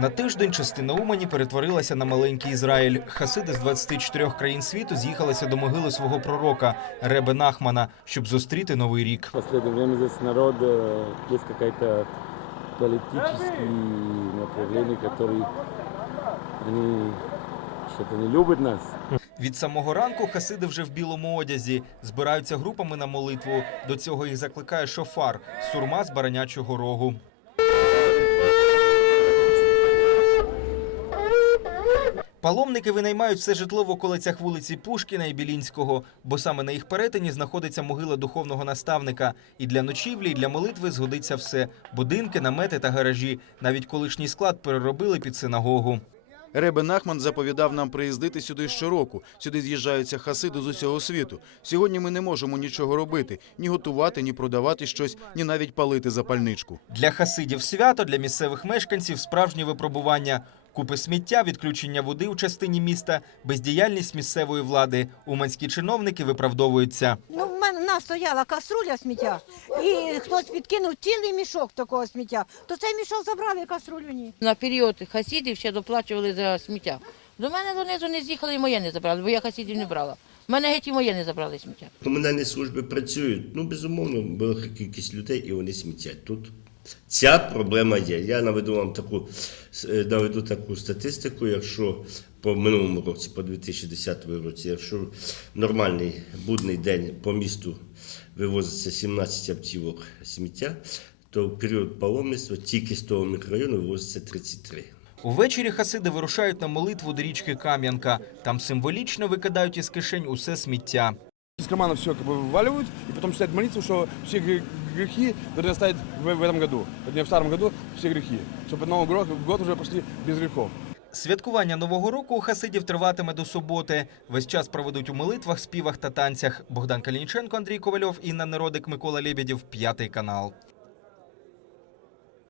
На тиждень частина Умані перетворилася на маленький Ізраїль. Хасиди з 24 країн світу з'їхалися до могили свого пророка Ребе Нахмана, щоб зустріти новий рік. Народ, э, есть какая-то политические направления, которые не любят нас. Від самого ранку хасиди вже в білому одязі збираються групами на молитву. До цього їх закликає шофар сурма з баранячого рогу. Паломники винаймають все житло в околицях вулиці Пушкіна і Білінського, бо саме на їх перетині знаходиться могила духовного наставника. І для ночівлі, і для молитви згодиться все: будинки, намети та гаражі. Навіть колишній склад переробили під синагогу. Ребе Нахман заповідав нам приїздити сюди щороку. Сюди з'їжджаються хасиди з усього світу. Сьогодні ми не можемо нічого робити: ні готувати, ні продавати щось, ні навіть палити запальничку. Для хасидів свято, для місцевих мешканців справжнє випробування. Купи сміття, відключення води у частині міста, бездіяльність місцевої влади. Уманські чиновники виправдовуються. Ну, в мене в нас стояла каструля сміття, і хтось підкинув цілий мішок такого сміття, то цей мішок забрали, каструлю ні. На період хасідів ще доплачували за сміття. До мене донизу не з'їхали і моє не забрали, бо я хасідів не брала. У мене геть і моє не забрали сміття. Комунальні служби працюють. Ну, безумовно, велика кількість людей і вони смітять. Тут ця проблема є. Я наведу вам таку, е, наведу таку статистику, якщо по минулому році, по 2010 році, якщо нормальний будний день по місту вивозиться 17 автівок сміття, то в період паломництва тільки з того мікрорайону вивозиться 33. Увечері хасиди вирушають на молитву до річки Кам'янка. Там символічно викидають із кишень усе сміття. из кармана все как бы вываливают, и потом читают молитву, что все грехи должны оставить в, в этом году. Вернее, в старом году все грехи. Чтобы Новый год, год уже пошли без грехов. Святкування нового року у хасидів триватиме до суботи. Весь час проведуть у молитвах, співах та танцях. Богдан Калініченко, Андрій Ковальов, Інна Народик, Микола Лебедєв, п'ятий канал.